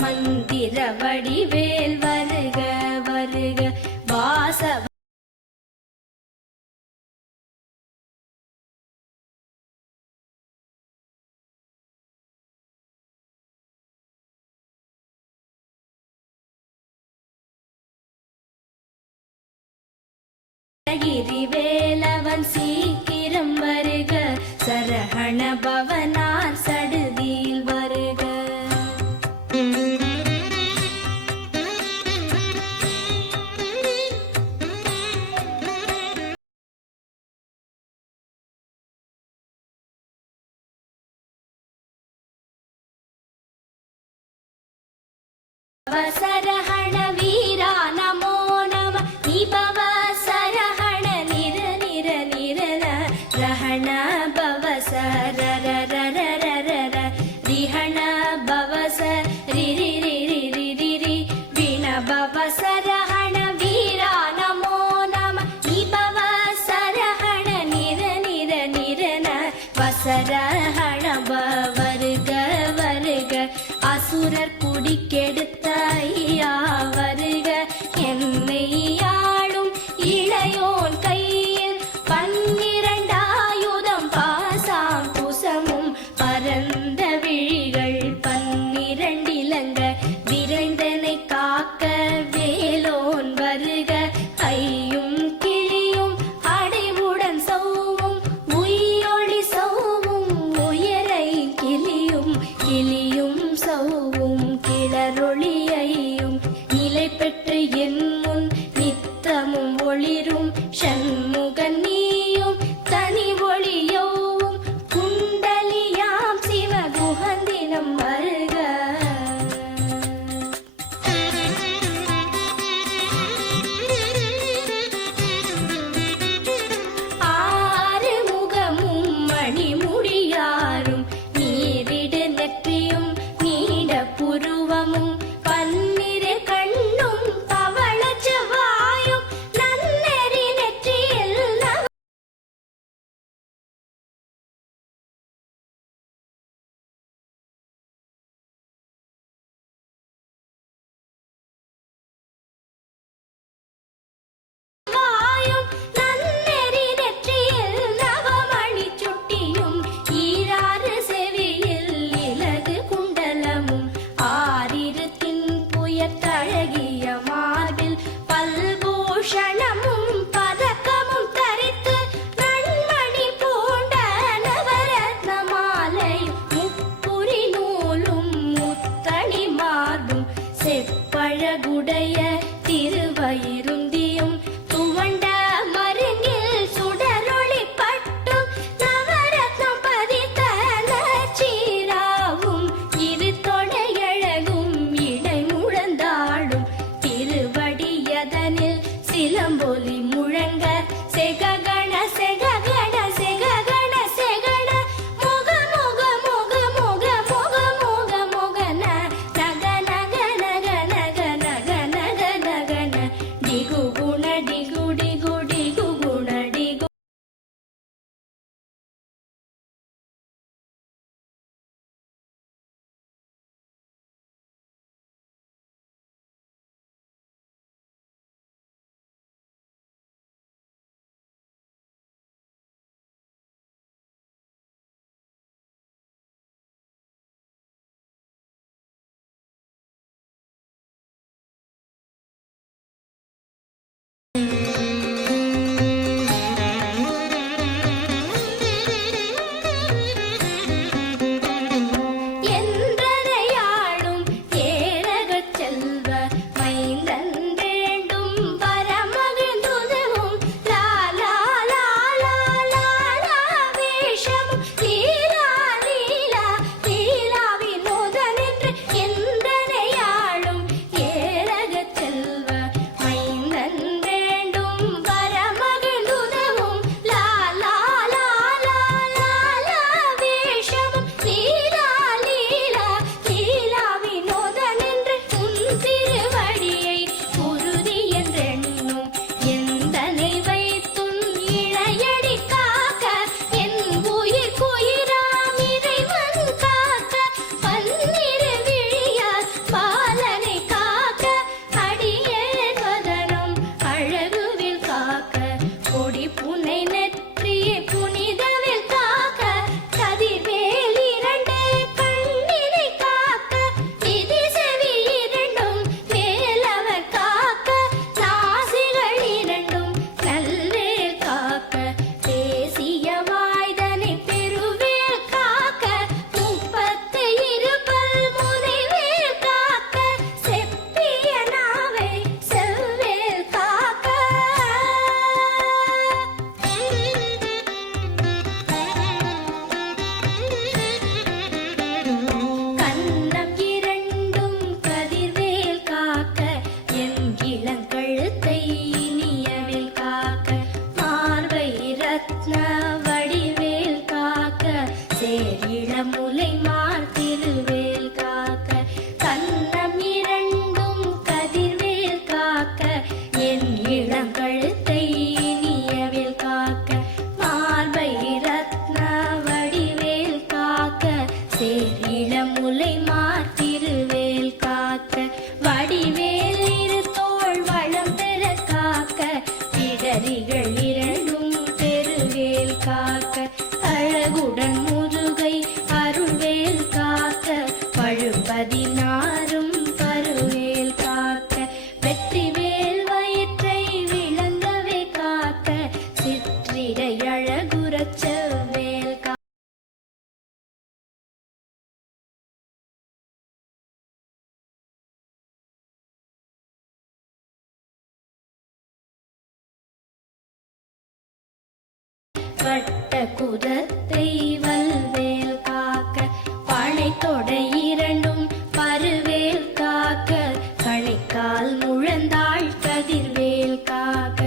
மந்திர வடிவேல் வருக வருக வாசவ கிரிவேலவன் சீக்கிரம் வருக சரஹண பவனார் சடுதியில் வருக சரஹண வீரா நமோ நம நிபவ சரஹண நிர நிர நிரன ரஹண பவ சர ர ர ர ர ர ரிஹண பவ ச ரி ரி ரி ரி ரி ரி ரி விண பவ சரஹண வீரா நமோ நம நிபவ சரஹண நிர நிர நிரன வசரஹண வருக வருக அசுரர் குடிக்கெடுத்த ஐயா வருக என்னை ஆளும் இளையோன் கையில் 12 ஆயுதம் பாசாம் குசமும் பரந்த விழிகள் 12 இலங்க விரைந்தனை காக்க வேலோன் வருக கையும் கிளியும் அடைவுடன் சௌவும் உயிரொளி சௌவும் உயரை கிளியும் கிளியும் சௌவும் கிளரொளியையும் நிலை பெற்று என் முன் நித்தமும் ஒளிரும் சண்முகன் நீயும் தனி ஒளியோவும் குண்டலியாம் சிவகுகந்தினம் வருக ஆறு முகமும் மணிமுடியாரும் நீரிடு நெற்றியும் நீட புருவமும் பன்னிரு கண்ணும் பவள செவ்வாயும் நன்னெறி நெற்றியில் நவாயும் நன்னெறி நெற்றியில் நவமணி சுட்டியும் ஈராறு செவியில் இலகு குண்டலமும் ஆரிருத்தின் புயத்தழகிய மார்பில் பல்பூஷணமும் பதக்கமும் தரித்து நன்மணி பூண்ட நவரத்ன மாலையும் முப்புரி நூலும் முத்தணி மார்பும் செப்பழகுடைய திருவயிருந்தியும் துவண்ட மருங்கில் சுடரொளி பட்டும் நவரத்னம் பதித்த நச்சீராவும் இரு தொடையழகும் இடை முழந்தாடும் திருவடியதனில் சிலம்பொலி முழங்க செககண செககண செககண செகண முக முக முக முக முக முக முகன நக நக நக நக நக நக தேர் இளமுலை மாத்திருவேல் காக்க வடிவேல் இரு தோள் வளம் பெற காக்க இடரிகள் இரண்டும் பெருவேல் காக்க அழகுடன் முதுகை அருள்வேல் காக்க பழுப்பதினாரும் பருவேல் காக்க வெற்றிவேல் வயிற்றை விளங்கவே காக்க சிற்றிடை அழகுறச் செவ்வேல் காக்க வட்ட குதத்தை வல்வேல் காக்க பனை தொடை இரண்டும் பருவேல் காக்க கணைக்கால் முழந்தாள் கதிர்வேல் காக்க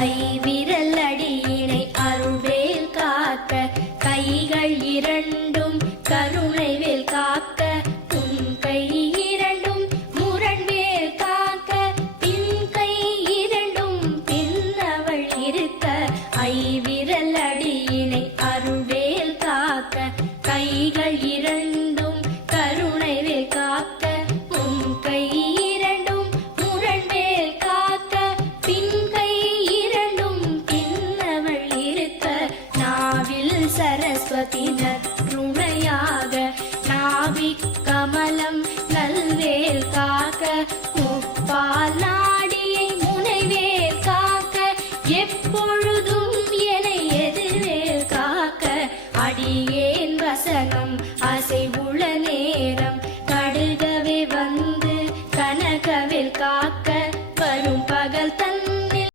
ஐவிரல் அடியினை அருள்வேல் காக்க கைகள் இரண்டும் கருணை வேல் காக்க உன் கை இரண்டும் முரண்வேல் காக்க பின் கை இரண்டும் பின்னவள் இருக்க ஐவிரல் அடியினை அருள்வேல் காக்க கைகள் இரண்டும் கருணை வேல் காக்க உன் கை இரண்டும் முரண்வேல் காக்க பின் கை இரண்டும் பின்னவள் இருக்க நாவில் சரஸ்வதி நற்றுணையாக நாவிக் கமலம் நல்வேல் காக்க முப்பால் நாடியை முனைவேல் காக்க எப்பொழுதும் என எதிர்வேல் காக்க அடியேன் வசனம் அசைவுள நேரம் கடுகவே வந்து கனகவேல் காக்க வரும் பகல் தன்னில்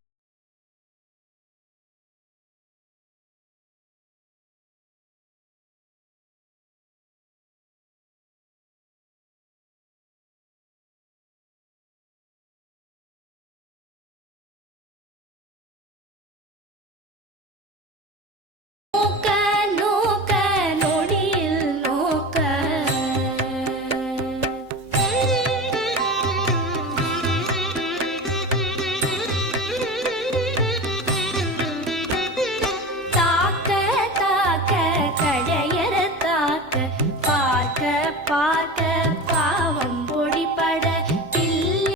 நோக்க நோக்க நொடியில் நோக்க தாக்க தாக்க கடையற தாக்க பார்க்க பார்க்க பாவம் பொடிபட பிள்ளை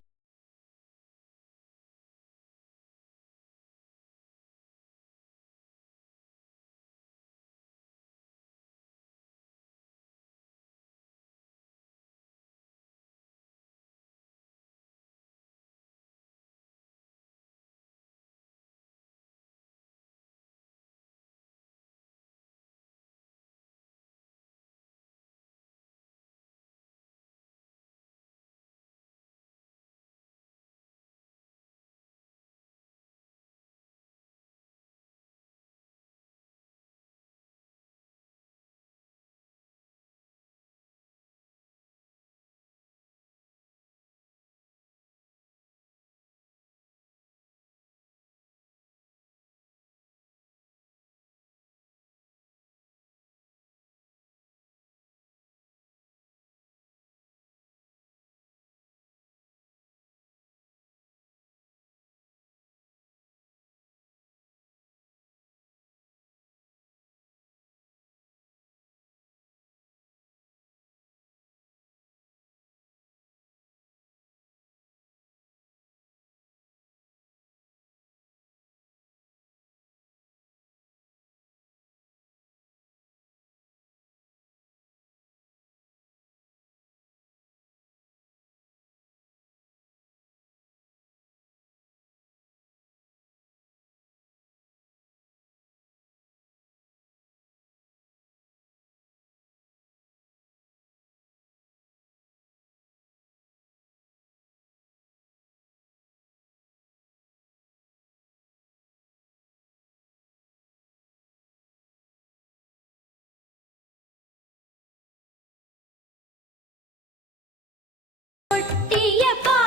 கொட்டிய பா